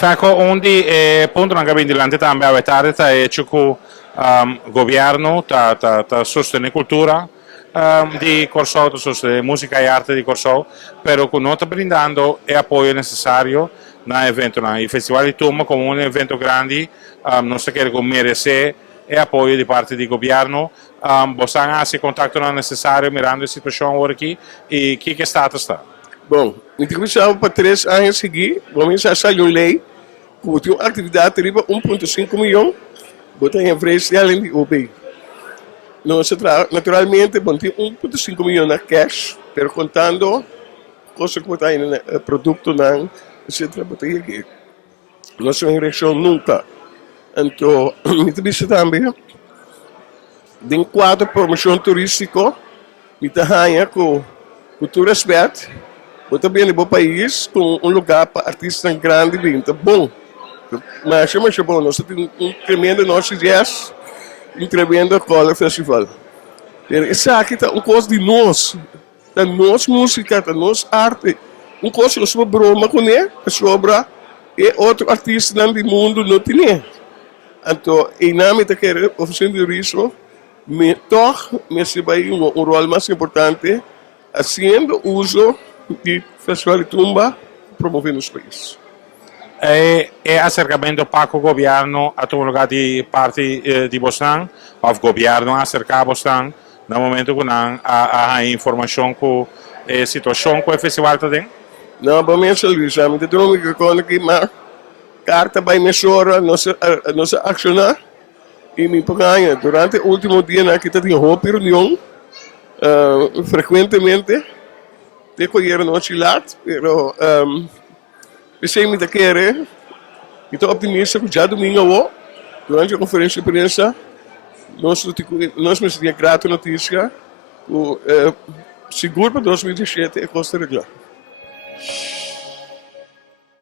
Franco, onde punto non capisco dilante tambe a vetare e ciò governo ta sostiene cultura di Corsò, sostiene musica e arte di Corsò, però con nota brindando e appoggio necessario na evento, i festival di Tum come un evento grande, non si chiede con merece e appoggio di parte di governo, bossang se contatto non necessario mirando la situazione ora aqui e chi che sta. Bom, então começava para 3 anos seguir, vamos já sair uma lei, que tem uma atividade de 1,5 milhão, botar em frente além de OB. Não se naturalmente, bom, tem 1,5 milhão na cash, pero contando coisas que botar em produto não, etc. Botar aqui. Não sou em reação nunca. Então, me disse também, tem 4 promoção turística, me tá com cultura respeito. Eu também no país com lugar para artistas grandes bem, tá bom. Mas chama bom, nós temos tremendo nosso jazz, tremendo cola festival. Isso aqui tá coisa de nós, da nossa música, da nossa arte, coisa sobre broma com ele, sobre e outro artista do mundo não tem. Então, em nome da oficina de turismo, me se vai rol mais importante, fazendo uso de Festival de Tumba promovendo os países. E acercamento para o governo a todo lugar de parte de Boston, o governo acerca a Boston no momento que não há informação com a situação com o festival também? Não, para mim, Luís, a minha drômica quando que uma carta vai me chorar, nossa accionar e me pagar durante o último dia na que tem uma reunião frequentemente de colher no chilat, pero pensei me querer, estou optimista que já domingo durante a conferência de imprensa nós me seria grato notícia o seguro para 2017 é Costa Rica.